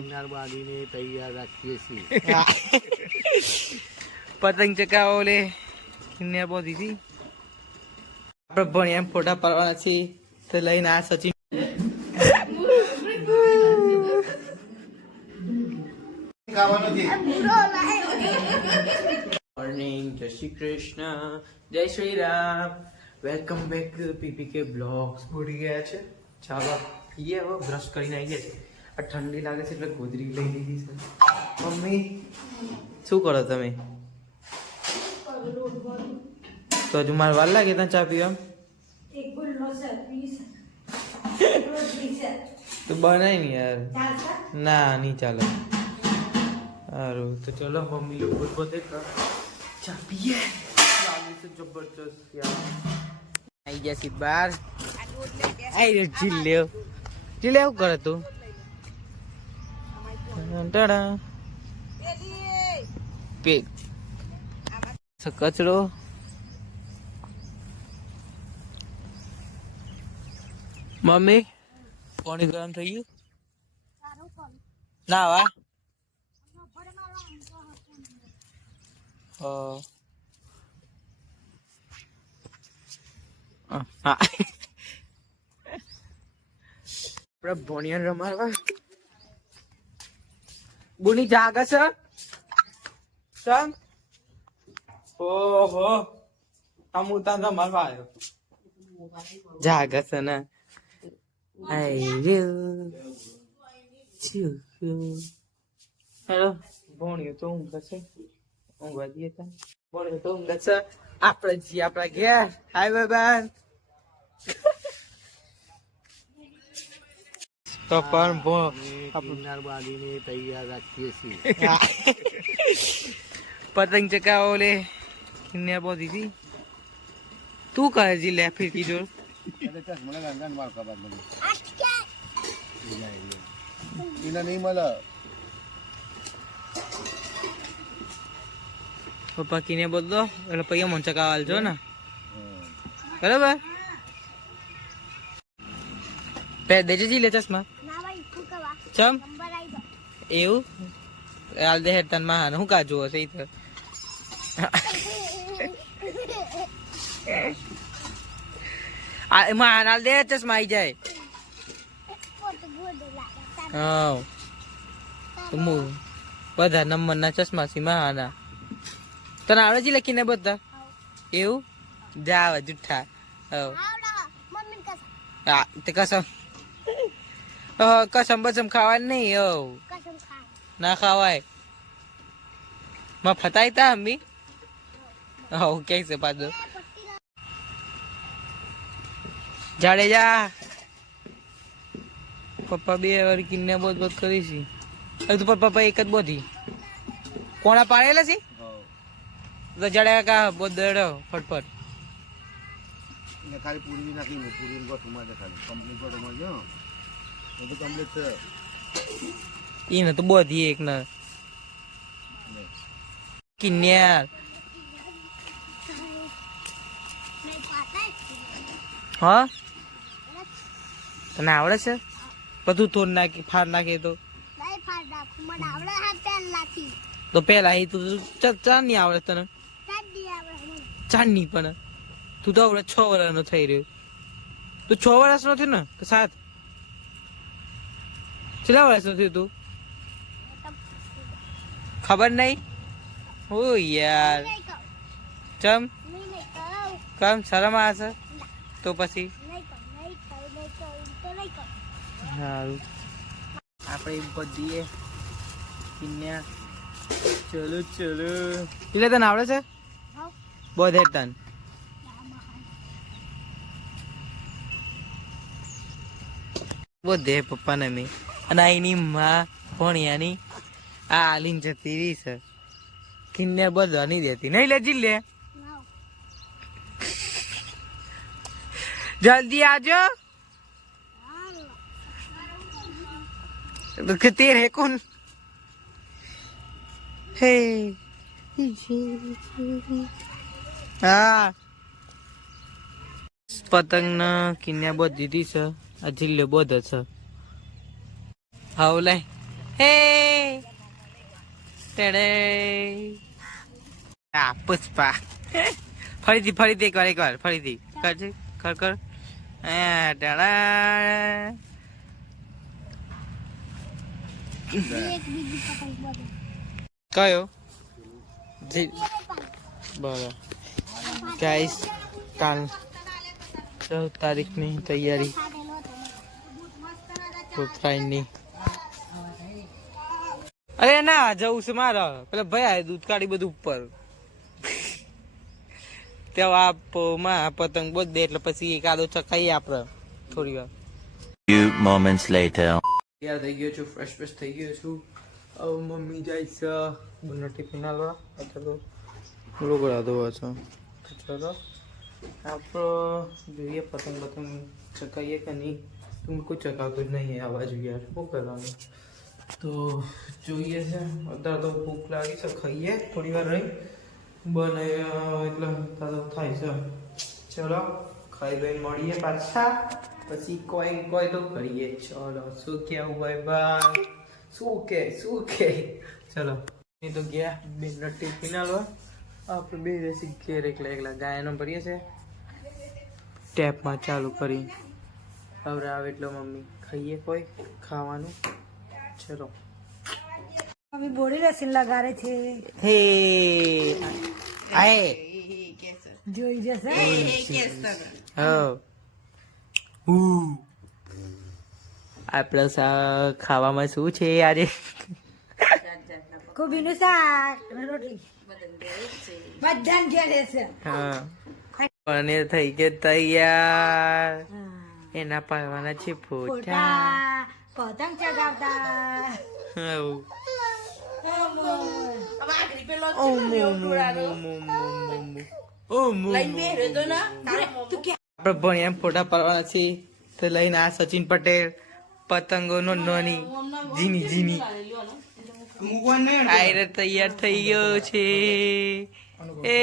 બાંધીને તૈયાર રાખીએ છીએ. પતંગ ચકાવો લે કિન્નર બોધી થી આપણે ભણી એમ ફોટા પાડવાના છે તો લઈને આ સચિન મોર્નિંગ. જય શ્રી કૃષ્ણ, જય Shri Ram. Welcome back PPK blogs. ઉડી ગયા છે, ચાલો પીએ. હવે બ્રશ કરીને આવી ગયા છે. આ ઠંડી લાગે છે એટલે ગોદરી લઈ લીધી છે. મમ્મી શું કરો તમે? તો હજુ મારે વાર લાગે ત્યાં ચા પીવા? તો બનાય ને યાર. ના નહીં ચાલે. સારું તો ચલો મમ્મી લોકો બધે ચા પીએ. લાગે છે જબરજસ્ત યાર. આવી ગયા છે બહાર. આઈ રે ચીલ્લે ચીલ્લે એવું કરે તું? પેક કચરો. મમ્મી પાણી ગરમ થઈ ગયું? ના વા આપડે ભણિયન રમાડવા. બુની જાગે છે? ચમ ઓહો અમુતા રમાડવા આવ્યો. જાગે છે ને? હેલો ભણ્યું તો ઊંઘ છે. ઊંઘવા દઈએ તા. ભણ્યું તો ઊંઘ છે. આપણે જી આપણા ઘેર. હાય બાબા તો પણ કિન્નર બાંધીને તૈયાર રાખીએ છીએ. પતંગ ચકાવો લે કિન્નર બોધી થી તું કરે જી લે ફિરકી જોડ. પપ્પા કિને બોલતો એટલે પૈયા મન ચકાવાલ છો ને બરાબર. પે દેજે જી લે ચશ્મા. ચમ એવું હાલ દે હેડ તન માં હું કા જોવો છે ઈ તો. આ એમાં હાલ દે ચશ્મા આવી જાય. હા બધા નંબર ના ચશ્મા છે મહાના. તને આવડે જ લખીને બધા એવું જાવ જુઠ્ઠા. હા તે કસમ કસમ બસમ ખાવાની નહીં. ના ખાવાય માં ફતાય તા અમ્મી. હવ કે છે પાછો જાડેજા. પપ્પા બે વાર કિન્ને બોધ બોધ કરી છે. હવે તો પપ્પા એક જ બોધી કોણા પાડેલા છે તો જાડે કા બોધ દડો ફટફટ. ખાલી પૂરી નાખી પૂરી ગોઠમાં છે. ખાલી કમ્પ્લીટ ગોઠમાં જો એ તો કમ્પ્લીટ છે. ઈને તો બોધી એક ના કિન્યાર. હા તને આવડે છે? બધું તોડ નાખી ફાડ નાખે તો પેલા એ તું ચા નહીં આવડે તને? ચા નહીં પણ તું તો આવડે 6 વર્ષનો થઈ રહ્યો. તું 6 વર્ષનો થયો ને કે 7? કેટલા વર્ષનો થયો તું? ખબર નહીં. ઓ યાર ચમ કમ શરમ આવશે તો પછી. સારું આપણે બધીએ કિન્યા. ચલો ચલો એટલે તને આવડે છે બોધે તન? બોધે પપ્પા ને મેં અને એની માં ભણ્યાની આ આલીન જતી રહી છે. કિન્યા બધવા નહીં દેતી. નહીં લે જી લે જલ્દી આજો. તેર હે કોણ હે? હા પતંગ ના કિન્યા બોધ દીધી છે. આ જિલ્લો બોધ છે. હાવ લે હે ટેડે આ પુષ્પા ફરીથી એકવાર ફરીથી કરજે કર ટેડા કયો જી બરાબર ગાઈસ કાલ 14 તારીખની તૈયારી ઉત્તરાયણની અરે ના જવું છે મારે પેલા ભાઈ દૂધ કાઢી બધું ઉપર ત્યાં પતંગ બોધ દે એટલે પછી એકાદો ચકાઈએ આપણે થોડી વાર Few moments later. તૈયાર થઈ ગયો છું ફ્રેશ થઈ ગયો છું હવે મમ્મી જાય છે બંને ટિફિન હાલવા અથવા તો રોકડા ધોવા છો ચલો આપણો જોઈએ પતંગ ચકાઈએ કે નહીં તું કોઈ ચકાવતું જ નહીં આવા જોઈએ યાર શું કરવાનું તો જોઈએ છે અત્યારે તો ભૂખ લાગી છે ખાઈએ થોડી વાર રહી બને એટલે થાય છે ચલો ખાઈ લઈને મળીએ પાછા પછી કોઈ તો કરીએ ચલો શું કેવું ભાઈ શું કે ચલો એ તો ગયા બેનનો ટિફિન આલવા આપણે બે રેસી ઘેર એકલા ગાયનો ભરીએ છે ટેપમાં ચાલુ કરી હવે આવે એટલે મમ્મી ખાઈએ કોઈ ખાવાનું ચલો મમ્મી બોડી રસીન લગાડે છે હે આય જોઈ જશે આપણે ખાવામાં શું છે આજે કોબીનું શાક અને રોટલી બધાને ઘેરે છે હા પનીર થઈ ગયું તૈયાર એના પાડવાના છે ફોટા પતંગ ચગાવતા આપણે ભણ્યા ફોટા પાડવાના છે તો લઈને આ સચિન પટેલ પતંગો નો નાની જીની આયર તૈયાર થઈ ગયો છે એ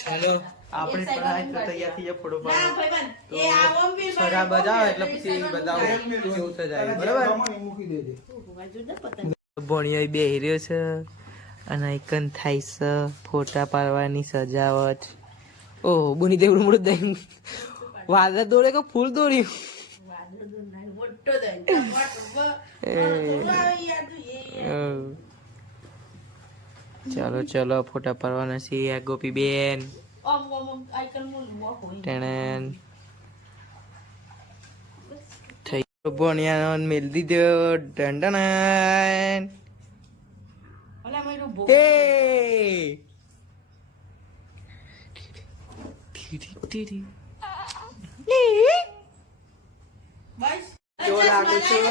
ચાલો આપણે પણ તૈયાર થઈ જાય ફોટો પાડવા સગા બજાવ એટલે પછી બતાવો કેવું સજાય બરાબર ભણિયો બેહી રહ્યો છે અને આઈકન થાય છે ફોટા પાડવાની સજાવટ ઓહ બુની દેવડું મોડું દઈ વાદળ દોડે કે ફૂલ દોડ્યું ચાલો ફોટા પાડવાના છે આ ગોપી બેન થઈ ભણિયા મેલ દીધો દંડન કેવો લાગુ છું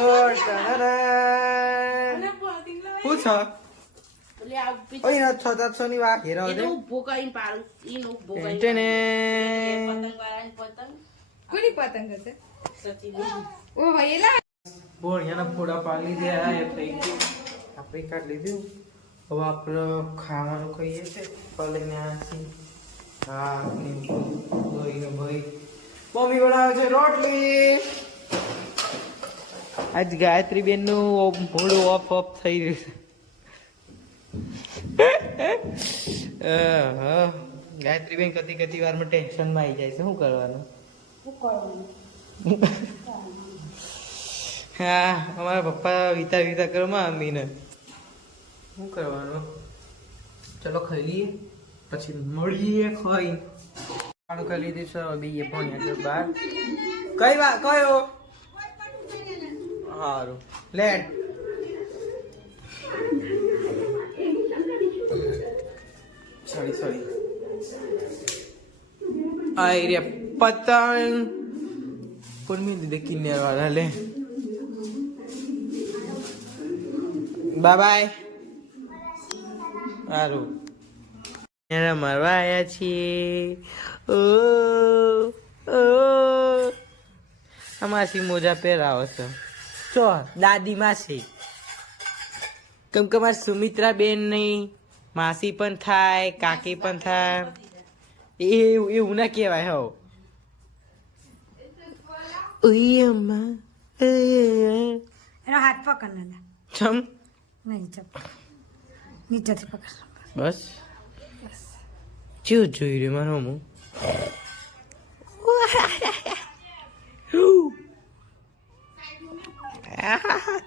ની વાત હેરો ભણિયાના ફોડા પાડી લીધા થઈ ગયું આપણે કાઢી લીધું હવે આપણે ખાવાનું ખાઈએ છે પલને હા ભાઈ મમ્મી બનાવે છે રોટલી આજ ગાયત્રી બેન નું મોડું ઓફ થઈ રહ્યું ગાયત્રી બેન કતી વારમાં ટેન્શન માં આવી જાય છે શું કરવાનું હા અમારા પપ્પા વિતા કરવા અમીને શું કરવાનું ચલો ખાઈ લઈએ પછી મળીએ ખાઈ ખાઈ લીધું છે બીએ ભણ્યા બહાર કયો સારું લેટ સોરી આઈ રે પતંગ પણ મેં દીધે કિન્નર વાળા લે બાય સારું મારવા આવ્યા છીએ માસી મોજા પહેરાવો છે ચો દાદી માસી કેમ કે મારી સુમિત્રા બેન નહીં માસી પણ થાય કાકી પણ થાય એવું ના કહેવાય હો ઉઈ અમ્મા એનો હાથ પકડ ના ચમ નહીં ચપ નીચેથી પકડ બસ ચેવું જોઈ રહ્યું મારો હું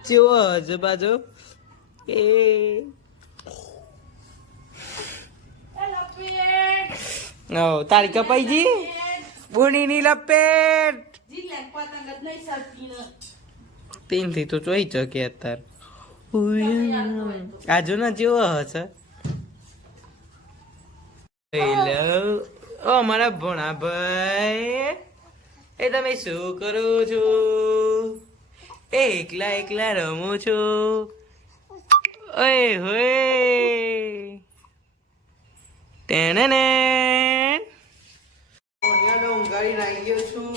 ચેવો હશે બાજુ એ તારી કપાઈજી બુણીની લપેટ તીનથી તો જોઈ શકે અત્યારે આજુ ના જેવો હશે ઓ મારા ભણા ભાઈ એ તમે શું કરો છો એકલા એકલા રમો છો ઓય હોય ટેને ઊંઘાડી નાખી ગયો છું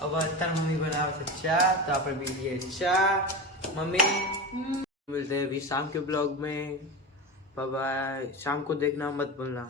હવે અત્યારે મમ્મી બનાવે છે ચા તો આપણે પી લઈએ ચા मम्मी मिलते हैं अभी शाम के ब्लॉग में बाय बाय शाम को देखना मत भूलना